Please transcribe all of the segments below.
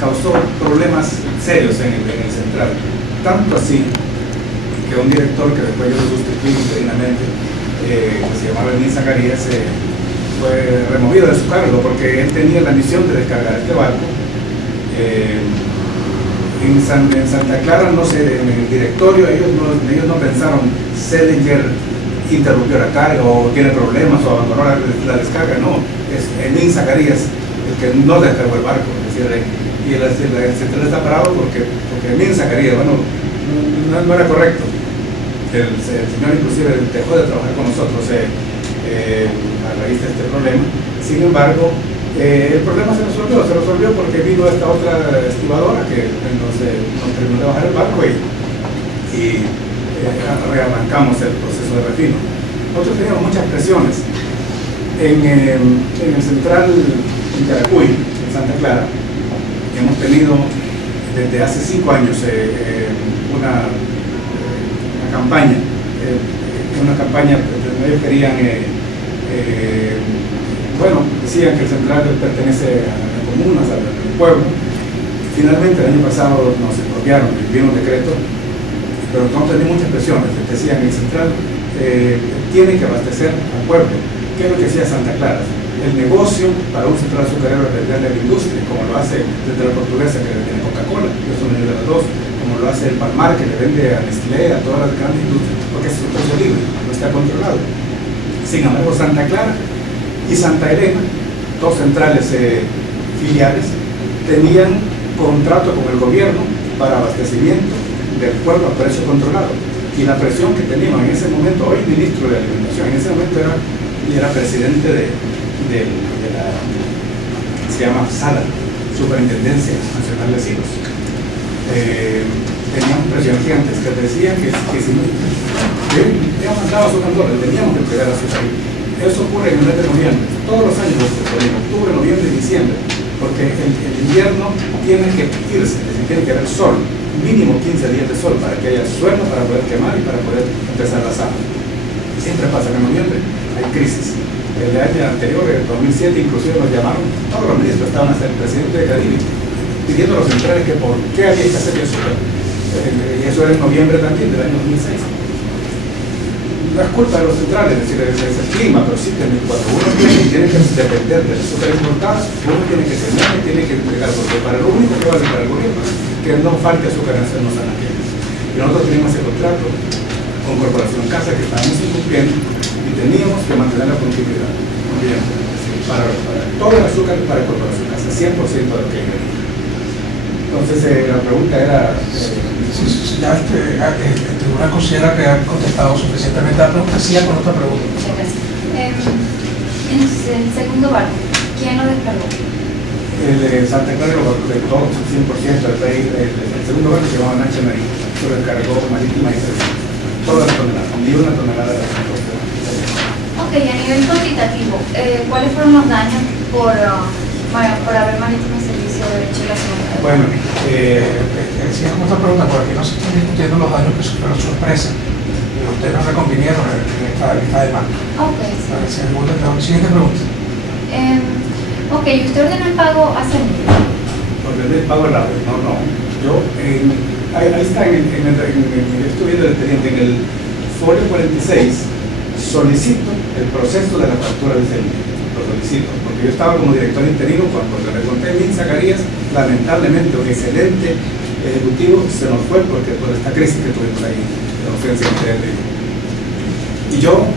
causó problemas serios en el central. Tanto así que un director que después yo lo sustituí interinamente, que se llamaba Lenín Zacarías, fue removido de su cargo porque él tenía la misión de descargar este barco. En Santa Clara, no sé, en el directorio ellos no pensaron Selinger interrumpió la carga o tiene problemas o abandonó la descarga, no, es Lenín Zacarías el que no descargó el barco, es decir, y el central está parado porque Lenín Zacarías, bueno, no era correcto. El señor inclusive dejó de trabajar con nosotros a raíz de este problema. Sin embargo, el problema se resolvió porque vino esta otra estibadora que nos terminó de bajar el barco y rearrancamos el proceso de refino. Nosotros teníamos muchas presiones. En el central en Yaracuy, en Santa Clara, hemos tenido desde hace 5 años una campaña, donde ellos querían, decían que el central pertenece a la comuna, al pueblo. Finalmente el año pasado nos expropiaron, vino un decreto, pero nosotros teníamos muchas presiones. Decían que el central tiene que abastecer al pueblo. ¿Qué es lo que hacía Santa Clara? El negocio para un central azucarero es venderle a la industria, como lo hace desde la portuguesa que le vende Coca-Cola, yo soy de las dos, como lo hace el Palmar que le vende a Nestlé, a todas las grandes industrias, porque es un precio libre, no está controlado. Sin embargo, Santa Clara y Santa Elena, dos centrales filiales, tenían contrato con el gobierno para abastecimiento del pueblo a precio controlado. Y la presión que teníamos en ese momento, hoy ministro de Alimentación, en ese momento era presidente de la, se llama SALA, Superintendencia Nacional de Silos. Teníamos presiones gigantes que decían que si no, ya mandaba su cantor, teníamos que entregar a su país. Eso ocurre en el mes de noviembre, todos los años, octubre, noviembre y diciembre, porque el invierno tiene que irse, es decir, tiene que haber sol, mínimo 15 días de sol para que haya suelo para poder quemar y para poder empezar la zafra. Siempre pasa que en noviembre hay crisis. El año anterior, el 2007, inclusive nos llamaron, todos los ministros estaban hasta el presidente de Caribe, pidiendo a los centrales que por qué había que hacer eso. Y eso era en noviembre también, del año 2006. No es culpa de los centrales, es decir, es el clima, pero sí que cuando uno tiene que depender del azúcar importado, uno tiene que tener, tiene que entregar, porque para lo único que vale para el gobierno es que no falte azúcar en hacernos anaqueles. Y nosotros teníamos ese contrato con Corporación Casa que estábamos incumpliendo y teníamos que mantener la continuidad. Para todo el azúcar para Corporación Casa, 100% de lo que hay. Entonces la pregunta era... ya el tribunal considera que han contestado suficientemente la pregunta. Siga con otra pregunta. Muchas gracias. En el segundo barco, ¿quién lo descargó? El Santa Clara de todo, 100% del país, el segundo barco se llamaba Nacha Marín, se lo descargó marítima y terrestre. Todas las toneladas, ni una tonelada de la Ok, a nivel cuantitativo, ¿cuáles fueron los daños por haber marítimo servicio de chelación? Bueno, siga con otra pregunta, porque aquí no se están discutiendo los daños que sufrió su empresa. Ustedes no reconvinieron en esta demanda. Ok. Siguiente pregunta. Ok, ¿usted ordenó el pago a CENIC? Ordené el pago rápido, no. Yo, ahí está, estoy viendo el expediente, en el folio 46, solicito el proceso de la factura de CENIC. Lo solicito, porque yo estaba como director interino cuando le conté a Lenín Zacarías, lamentablemente un excelente ejecutivo se nos fue porque por esta crisis que tuvimos ahí, la ausencia de y yo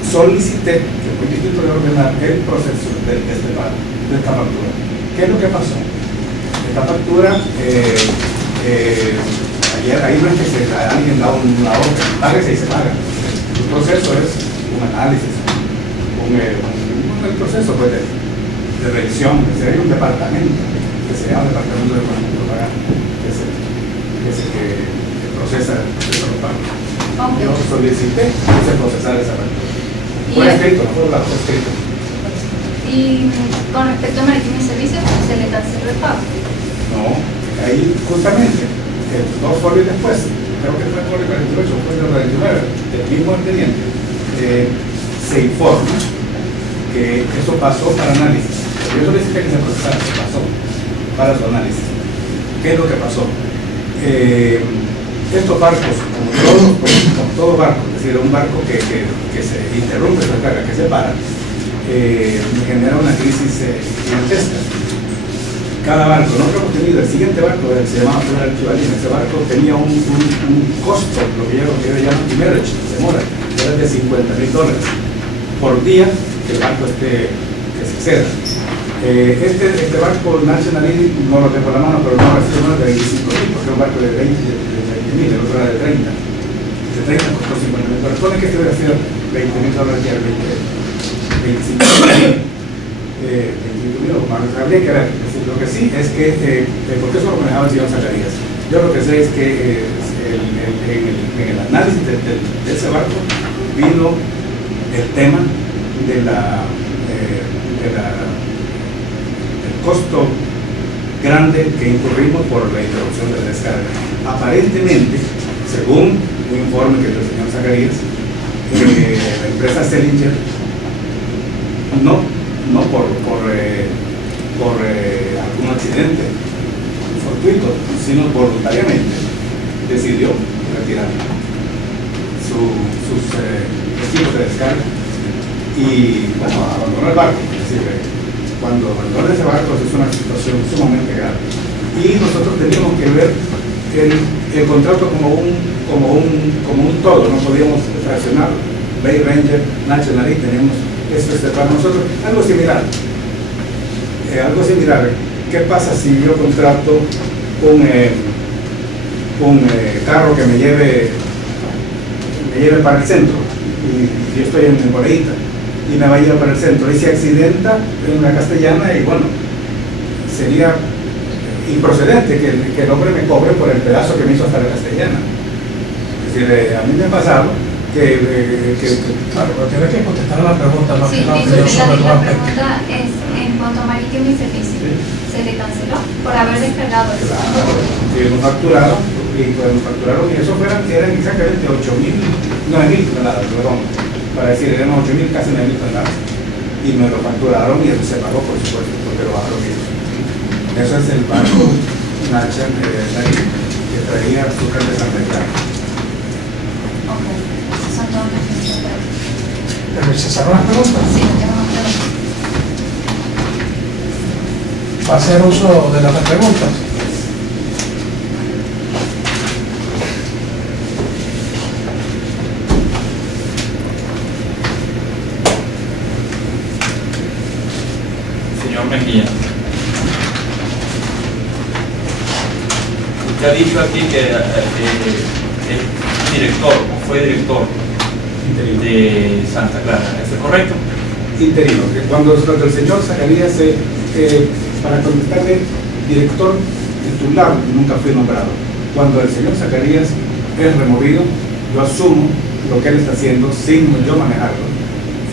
solicité que fue el instituto de ordenar el proceso de este pago, de esta factura. ¿Qué es lo que pasó? Esta factura, ayer, ahí no es que alguien da una orden, páguese y se paga. El proceso es un análisis, el proceso pues, de revisión, es decir, hay un departamento que se llama Departamento de Economía Propaganda, que procesa el proceso de pago. Okay. Yo solicité que se procesara esa factura. Fue escrito, no fue escrito. Y con respecto a marítimo y servicios, ¿se le canceló el pago? No, ahí justamente, dos folios después, creo que fue el folio 48, fue el 49, del mismo expediente, se informa que eso pasó para análisis. Yo solicité que se procesara, se pasó. para su análisis. ¿Qué es lo que pasó? Estos barcos, como todo barco, es decir, un barco que se interrumpe su carga, que se para, genera una crisis gigantesca. Cada barco, nosotros hemos tenido el siguiente barco, se llamaba Funeral Chivalina, ese barco tenía un costo, lo que ellos llaman demurrage, demora, era de $50,000 por día que el barco que se exceda. Este barco National Inn, no lo tengo en la mano, pero no recibe menos de 25,000, porque es un barco de 20,000, el otro era de 30. De 30 costó $50,000. Pone que este hubiera sido $20,000 ya, 25,000. 25,000 o más, habría que ver. Lo que sí es que, porque eso lo manejaba el señor Zacarías. Yo lo que sé es que en el análisis de ese barco vino el tema del costo grande que incurrimos por la interrupción de la descarga. Aparentemente, según un informe que dio el señor Zacarías, la empresa Selinger, no por algún accidente fortuito, sino voluntariamente decidió retirar sus equipos de descarga y, bueno, abandonó el barco. Es decir, cuando abandona ese barco es una situación sumamente grave. Y nosotros teníamos que ver el contrato como un todo, no podíamos fraccionar Bay Ranger, National Inn, teníamos eso para nosotros. Algo similar. ¿Qué pasa si yo contrato un carro que me lleve para el centro y yo estoy en Boreita y me va a llevar para el centro y se accidenta en la Castellana y bueno, sería improcedente que el hombre me cobre por el pedazo que me hizo hasta la Castellana? Es decir, a mí me ha pasado claro, pero tiene que contestar a la pregunta, no sí, que la opinión sobre el la aspecto. pregunta es en cuanto a marítimo y servicio. Sí. ¿Se le canceló por haber descargado eso? Claro, sí, nos facturaron y eso eran exactamente 9,000 toneladas, perdón, para decir, eran 8,000, casi 9,000 toneladas. Y me lo facturaron y eso se pagó, por supuesto, porque lo bajaron ellos. Eso es el barco Nacha que traía azúcar de San Pedro. Ok, esas son todas las preguntas. ¿Se cerró las preguntas? Sí, tengo más preguntas. ¿Va a hacer uso de las preguntas? Señor Mejía, usted ha dicho aquí que es director, o fue director Interino. de Santa Clara, ¿eso es correcto? Interino, que cuando el señor Zacarías, para contestarle, director titular nunca fue nombrado. Cuando el señor Zacarías es removido, yo asumo lo que él está haciendo sin yo manejarlo.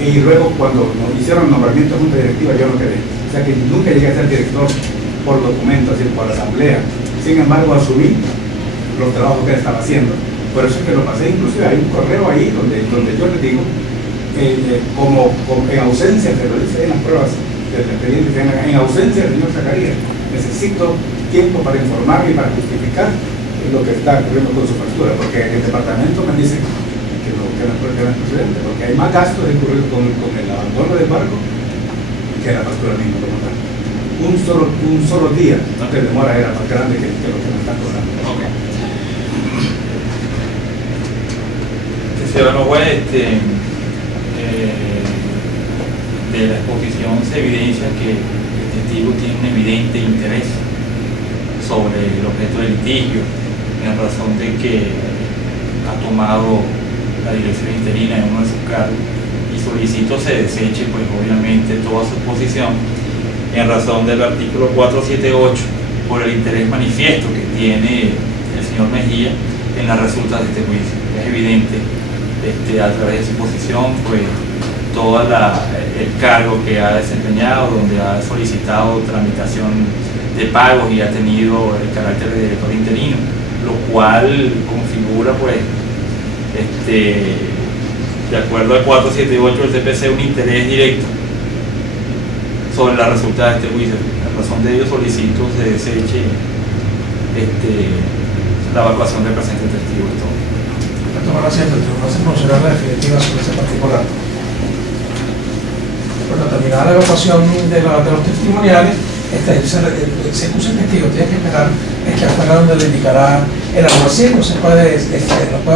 Y luego cuando nos hicieron nombramiento de junta directiva, yo lo quedé. O sea que nunca llegué a ser director por documentos, así por asamblea. Sin embargo, asumí los trabajos que él estaba haciendo. Por eso es que lo pasé. Inclusive hay un correo ahí donde yo le digo, como en ausencia, se lo dice en las pruebas del expediente, en ausencia del señor Zacarías, necesito tiempo para informarme y para justificar lo que está ocurriendo con su factura, porque el departamento me dice que no es procedente, porque hay más gastos incurridos con el abandono del barco que la factura misma como tal. Un solo día de demora era más grande que lo que me están cobrando. Ok. Ciudadano Juez, de la exposición se evidencia que el testigo tiene un evidente interés sobre el objeto del litigio, en razón de que ha tomado la dirección interina en uno de sus cargos y solicito se deseche, pues obviamente, toda su exposición en razón del artículo 478 por el interés manifiesto que tiene el señor Mejía en las resultas de este juicio. Es evidente a través de su posición, pues todo el cargo que ha desempeñado, donde ha solicitado tramitación de pagos y ha tenido el carácter de director interino, lo cual configura, pues, de acuerdo al 478 del CPC, un interés directo sobre la resulta de este juicio. La razón de ello solicito se deseche la evacuación del presente testigo. Tomar asiento, el tribunal se pronunciará la definitiva sobre ese particular. Bueno, terminada la evacuación de los testimoniales, se excusa el testigo, tiene que esperar afuera donde le indicará el alguacil, no puede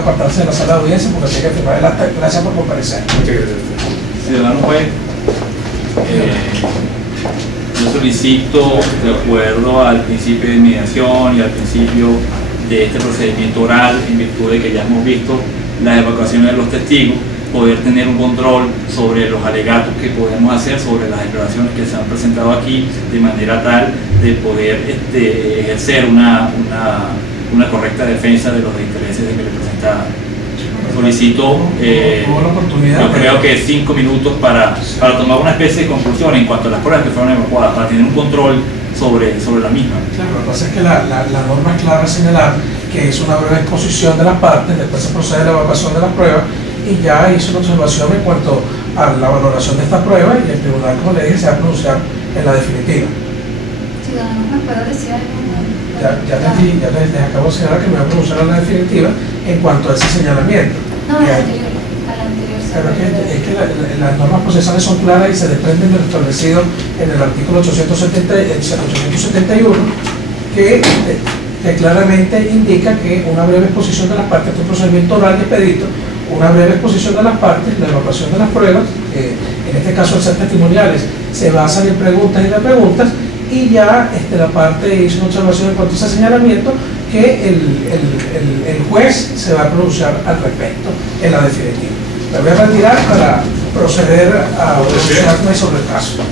apartarse de la sala de audiencia porque tiene que firmar el acta. Gracias por comparecer. Muchas gracias. Ciudadano juez, yo solicito, de acuerdo al principio de mediación y al principio de este procedimiento oral, en virtud de que ya hemos visto las evacuaciones de los testigos, poder tener un control sobre los alegatos que podemos hacer sobre las declaraciones que se han presentado aquí, de manera tal de poder ejercer una correcta defensa de los intereses de que le presenta. Solicito, yo creo que 5 minutos para tomar una especie de conclusión en cuanto a las pruebas que fueron evacuadas, para tener un control sobre la misma. Claro, lo que pasa es que la norma es clara señalar que es una breve exposición de las partes, después se procede a la evacuación de las pruebas y ya hizo una observación en cuanto a la valoración de estas pruebas y el tribunal, como le dije, se va a pronunciar en la definitiva. Ciudadanos, ¿me puedo decir algo? Ya les acabo de señalar que me voy a pronunciar en la definitiva en cuanto a ese señalamiento. No, al anterior. Pero es que las normas procesales son claras y se desprenden de lo establecido en el artículo 871, que claramente indica que una breve exposición de las partes, este procedimiento oral y expedito, una breve exposición de las partes, la evaluación de las pruebas, en este caso al ser testimoniales, se basan en preguntas y repreguntas, y ya la parte hizo una observación en cuanto a ese señalamiento que el juez se va a pronunciar al respecto en la definitiva. Me voy a retirar para proceder a pronunciarme sobre el caso.